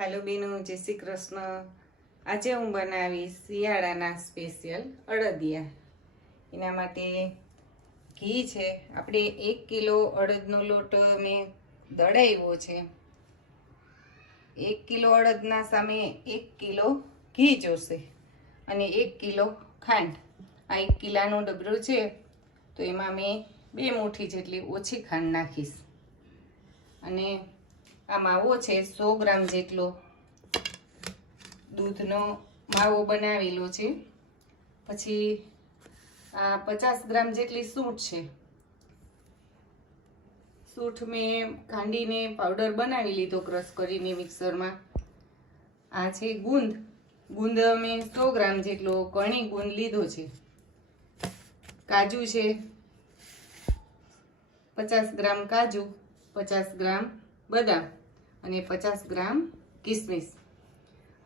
હાલો બેનો, જય શ્રી કૃષ્ણ। આજે હું બનાવીશ શિયાળાના સ્પેશિયલ અડદિયા। એના માટે ઘી છે, આપણે 1 કિલો અડદનો લોટ મેં દળાવ્યો છે। 1 કિલો અડદના સામે 1 કિલો ઘી જોશે અને 1 કિલો ખાંડ। આ 1 કિલાનું ડબલું છે તો એમાં મેં 2 મુઠ્ઠી જેટલી ઓછી ખાંડ નાખીશ અને આ માવો છે 100 ગ્રામ જેટલો દૂધનો માવો બનાવેલો છે। પછી આ 50 ગ્રામ જેટલી સૂંઠ છે। સૂંઠ મેં ખાંડીને પાવડર બનાવી લીધો ક્રશ કરીને મિક્સરમાં। આ છે ગુંદ, ગુંદ મેં 100 ગ્રામ જેટલો કણી ગુંદ લીધો છે। કાજુ છે 50 ગ્રામ કાજુ, 50 ગ્રામ બદામ અને 50 ગ્રામ કિસમિસ।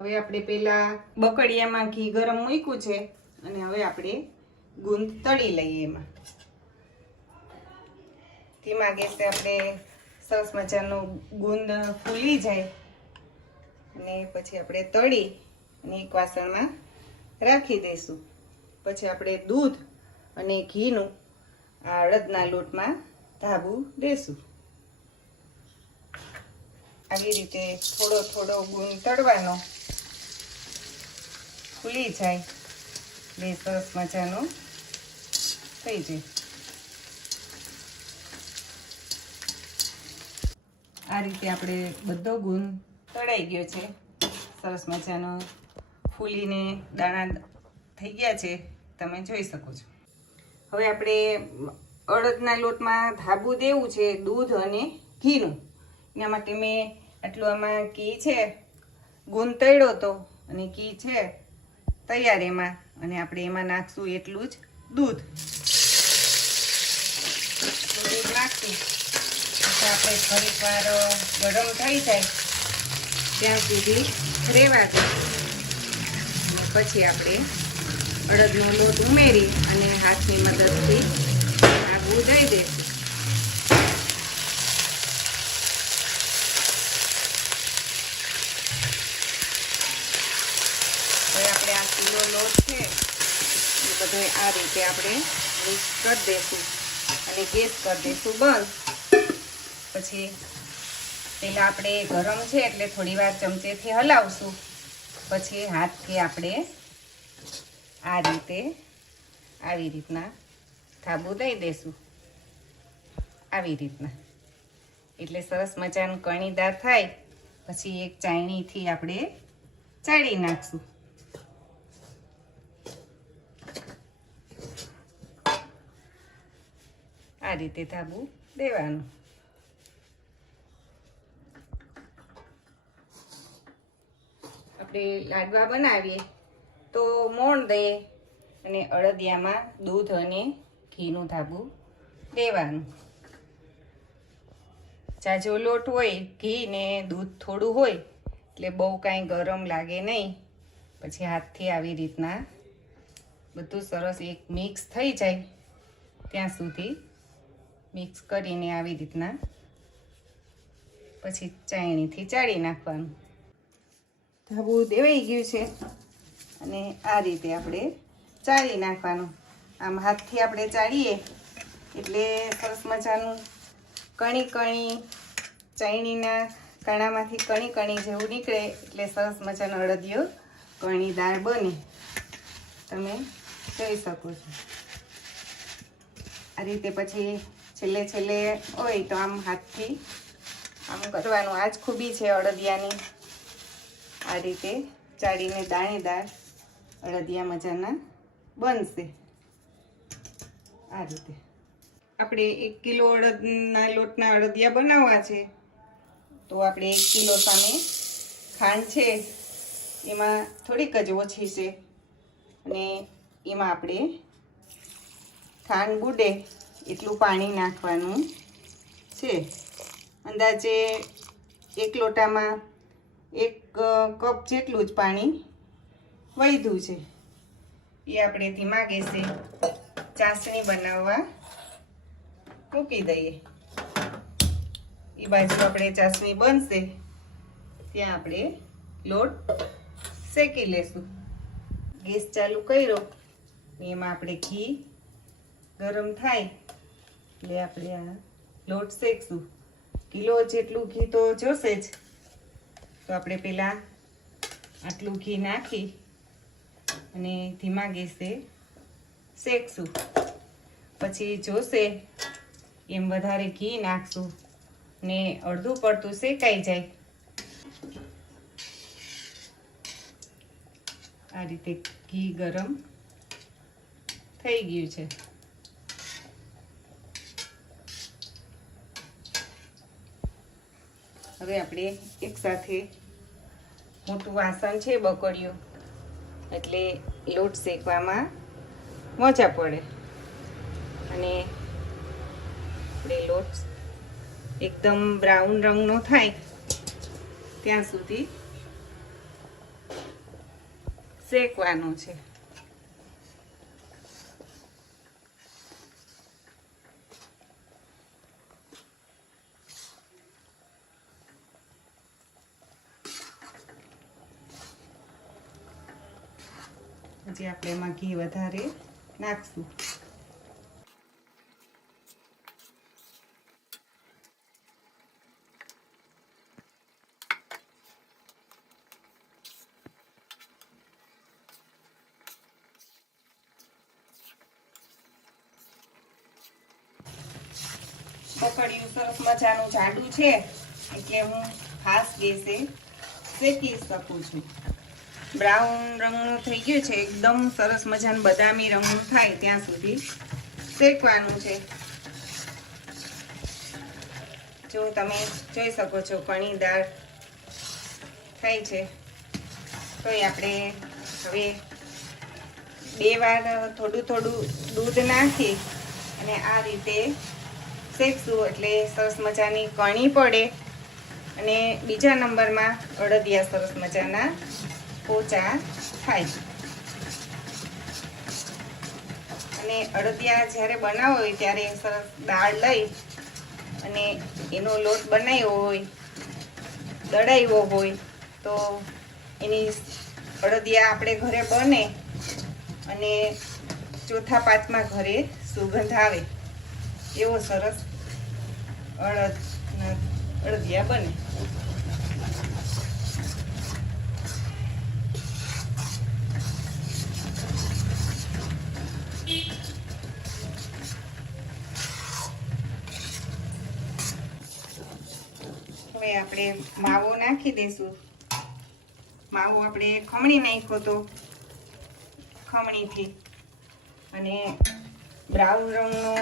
હવે આપણે પહેલા બકડિયામાં ઘી ગરમ મૂક્યું છે અને હવે આપણે ગુંદ તળી લઈએ। એમાં ધીમા ગેસે આપણે સરસ મજાનો ગુંદ ફૂલી જાય અને પછી આપણે તળી અને એક વાસણમાં રાખી દઈશું। પછી આપણે દૂધ અને ઘીનું આ અડદના લોટમાં ધાબું દેશું। આવી રીતે થોડો થોડો ગુંદ તળવાનો, ફૂલી જાય બે સરસ મજાનો થઈ જાય। આ રીતે આપણે બધો ગુંદ તળાઈ ગયો છે, સરસ મજાનો ફૂલીને દાણા થઈ ગયા છે, તમે જોઈ શકો છો। હવે આપણે અડદના લોટમાં ધાબું દેવું છે દૂધ અને ઘીનું। એના માટે મેં આટલું આમાં ઘી છે, ગુંદ તળ્યો તો અને ઘી છે તૈયાર એમાં, અને આપણે એમાં નાખશું એટલું જ દૂધ। દૂધ નાખશું પછી આપણે થોડીક વાર ગરમ થઈ જાય ત્યાં સુધી રહેવા દે, પછી આપણે અડદનો લોટ ઉમેરી અને હાથની મદદથી ધાબું દઈ દઈશું। હવે આપણે આ કિલો લોટ છે એ બધો આ રીતે આપણે મિક્સ કરી દઈશું અને ગેસ કરી દઈશું બંધ। પછી પહેલાં આપણે ગરમ છે એટલે થોડી વાર ચમચેથી હલાવશું, પછી હાથથી આપણે આ રીતે આવી રીતના ધાબું દઈ દઈશું, આવી રીતના, એટલે સરસ મજાનું કણીદાર થાય। પછી એક ચાળણીથી આપણે ચાળી નાખશું। આ રીતે ધાબું દેવાનું। આપણે લાડવા બનાવીએ તો મોણ દઈએ અને અડદિયામાં દૂધ અને ઘીનું ધાબું દેવાનું। જાજો લોટ હોય, ઘી ને દૂધ થોડું હોય એટલે બહુ કાંઈ ગરમ લાગે નહીં। પછી હાથથી આવી રીતના બધું સરસ એક મિક્સ થઈ જાય ત્યાં સુધી મિક્સ કરીને આવી રીતના પછી ચાળણીથી ચાળી નાખવાનું। ધાબું દેવાઈ ગયું છે અને આ રીતે આપણે ચાળી નાખવાનું। આમ હાથથી આપણે ચાળીએ એટલે સરસ મજાનું કણી કણી ચાળણીના કાણામાંથી કણી કણી જેવું નીકળે એટલે સરસ મજાનો અડદિયો કણીદાર બને, તમે જોઈ શકો છો। આ રીતે પછી છેલ્લે છેલ્લે હોય તો આમ હાથથી આમ કરવાનું। આ જ ખૂબી છે અડદિયાની। આ રીતે ચાળીને દાણેદાર અડદિયા મજાના બનશે। આ રીતે આપણે 1 કિલો અડદના લોટના અડદિયા બનાવવા છે તો આપણે 1 કિલો સામે ખાંડ છે એમાં થોડીક જ ઓછી છે અને એમાં આપણે ખાંડ બુડે એટલું પાણી નાખવાનું છે। અંદાજે 1 લોટામાં 1 કપ જેટલું જ પાણી વધ્યું છે। એ આપણે ધીમા ગેસે ચાસણી બનાવવા મૂકી દઈએ। એ બાજુ આપણે ચાસણી બનશે ત્યાં આપણે લોટ શેકી લેશું. ગેસ ચાલુ કર્યો, એમાં આપણે ઘી ગરમ થાય એટલે આપણે આ લોટ શેકશું. કિલો જેટલું ઘી તો જોશે જ, તો આપણે પહેલાં આટલું ઘી નાખી અને ધીમા ગેસે શેકશું. પછી જોશે એમ વધારે ઘી નાખશું ને અડધું પડતું શેકાઈ જાય. આ રીતે ઘી ગરમ થઈ ગયું છે. હવે આપણે એક સાથે મોટું વાસણ છે બકોડિયું, એટલે લોટ શેકવામાં મજા પડે. અને આપણે લોટ એકદમ બ્રાઉન રંગનો થાય ત્યાં સુધી શેકવાનો છે. પછી આપણે એમાં ઘી વધારે નાખશું. પકડ્યું સરસ મજાનું જાડું છે એટલે હું ખાસ ગેસે શેકી શકું છું. બ્રાઉન રંગનું થઈ ગયું છે, એકદમ સરસ મજાનું બદામી રંગનું થાય ત્યાં સુધી શેકવાનું છે. જો તમે જોઈ શકો છો કણીદાર થાય છે, તો આપણે હવે 2 વાર થોડું થોડું દૂધ નાખી અને આ રીતે શેકશું એટલે સરસ મજાની કણી પડે. અને બીજા નંબરમાં અડદિયા સરસ મજાના પોચા થાય. અને અડદિયા જ્યારે બનાવો હોય ત્યારે સરસ દાળ લઈ અને એનો લોટ બનાવ્યો હોય, દળાવ્યો હોય, તો એની અડદિયા આપણે ઘરે બને અને ચોથા પાંચમા ઘરે સુગંધ આવે એવો સરસ અડદિયા બને. હવે આપણે માવો નાખી દઈશું. માવો આપણે ખમણી નાખ્યો તો ખમણીથી, અને બ્રાઉન રંગનો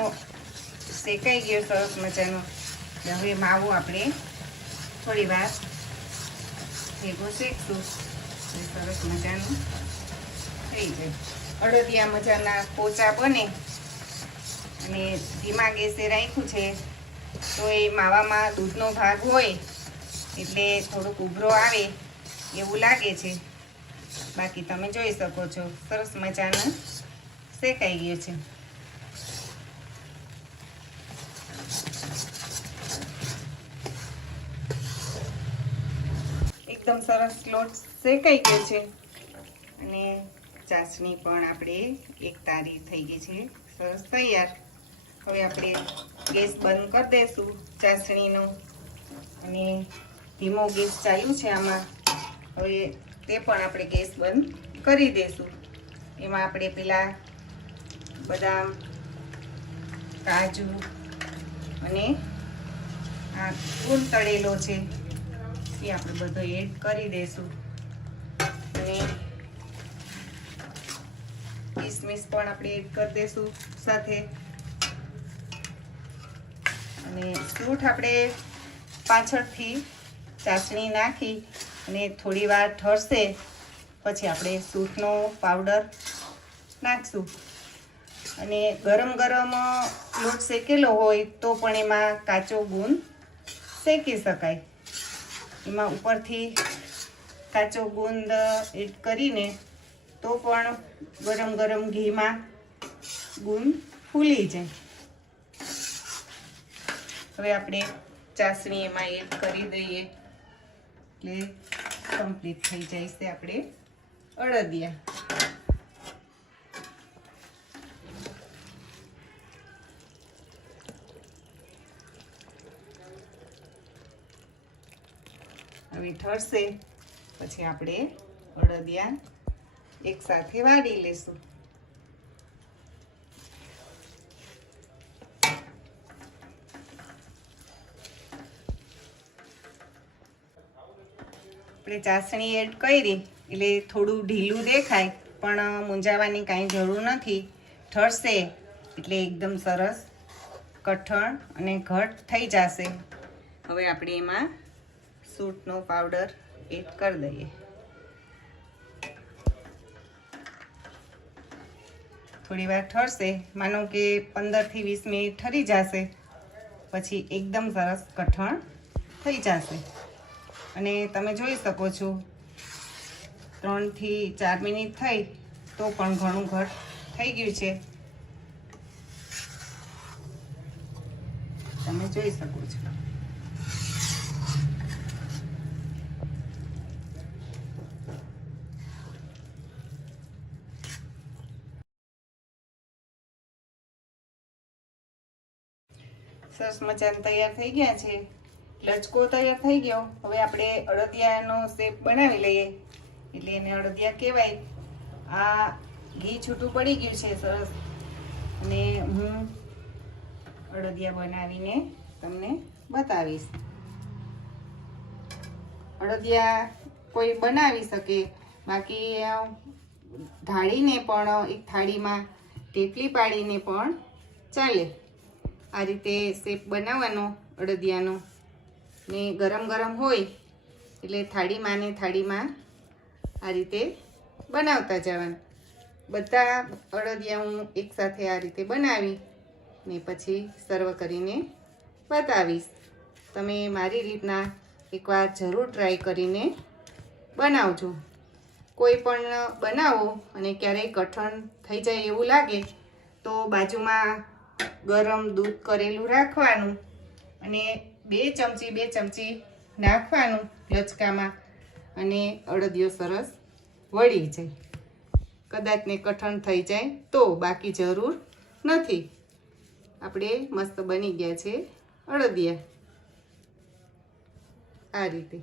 શેકાઈ ગયો સરસ મજાનો. હવે માવો આપણે થોડી વાર ભેગો શેકશું, સરસ મજાનું થઈ જાય. અડદિયા મજાના પોચા બને. અને ધીમા ગેસે રાખ્યું છે તો એ માવામાં દૂધનો ભાગ હોય એટલે થોડુંક ઉભરો આવે એવું લાગે છે. બાકી તમે જોઈ શકો છો સરસ મજાનું શેકાઈ ગયું છે. એકદમ સરસ લોટ શેકાઈ ગયો છે. અને ચાસણી પણ આપણે એક તારી થઈ ગઈ છે, સરસ તૈયાર. હવે આપણે ગેસ બંધ કરી દઈશું ચાસણીનો, અને ધીમો ગેસ ચાલ્યું છે આમાં. હવે તે પણ આપણે ગેસ બંધ કરી દઈશું. એમાં આપણે પેલા બદામ, કાજુ અને આ ગોળ તળેલો છે એ આપણે બધો એડ કરી દઈશું. અને કિસમિસ પણ આપણે એડ કરી દઈશું સાથે. અને સૂંઠ આપણે પાછળથી ચાસણી નાખી અને થોડી વાર ઠરશે પછી આપણે સૂંઠનો પાવડર નાખશું. અને ગરમ ગરમ લોટ શેકેલો હોય તો પણ એમાં કાચો ગુંદ શેકી શકાય. એમાં ઉપરથી કાચો ગુંદ એડ કરીને તો પણ ગરમ ગરમ ઘીમાં ગુંદ ફૂલી જાય. હવે આપણે ચાસણી એમાં એડ કરી દઈએ એટલે કમ્પ્લીટ થઈ જાય છે આપણે અડદિયા. હવે ઠરશે પછી આપણે અડદિયા એક સાથે વાળી લેશું. આપણે ચાસણી એડ કરી એટલે થોડું ઢીલું દેખાય, પણ મૂંઝાવાની કાંઈ જરૂર નથી. ઠરશે એટલે એકદમ સરસ કઠણ અને ઘટ થઈ જશે. હવે આપણે એમાં સૂંઠનો પાવડર એડ કરી દઈએ. થોડી વાર ઠરશે, માનો કે 15 થી 20 મિનિટ ઠરી જશે પછી એકદમ સરસ કઠણ થઈ જશે. અને તમે જોઈ શકો છો 3 થી 4 મિનિટ થઈ તો પણ ઘણું ઘટ થઈ ગયું છે. તમે જોઈ શકો છો. સરસ મચાના તૈયાર થઈ ગયા છે. લચકો તૈયાર થઈ ગયો. હવે આપણે અડદિયાનો શેપ બનાવી લઈએ, એટલે એને અડદિયા કહેવાય. આ ઘી છૂટું પડી ગયું છે સરસ, અને હું અડદિયા બનાવીને તમને બતાવીશ. અડદિયા કોઈ બનાવી શકે, બાકી ઢાળીને પણ એક થાળીમાં ટેપલી પાડીને પણ ચાલે. આ રીતે શેપ બનાવવાનો અડદિયાનો, ને ગરમ ગરમ હોય એટલે થાળીમાં ને થાળીમાં આ રીતે બનાવતા જવાનું. બધા અડદિયા હું એકસાથે આ રીતે બનાવી ને પછી સર્વ કરીને બતાવીશ. તમે મારી રીતના એકવાર જરૂર ટ્રાય કરીને બનાવજો. કોઈ પણ બનાવો અને ક્યારેય કઠણ થઈ જાય એવું લાગે તો બાજુમાં ગરમ દૂધ કરેલું રાખવાનું અને 2 ચમચી નાખવાનું લચકામાં, અને અડદિયો સરસ વળી જાય. કદાચ ને કઠણ થઈ જાય તો, બાકી જરૂર નથી. આપણે મસ્ત બની ગયા છે અડદિયા આ રીતે.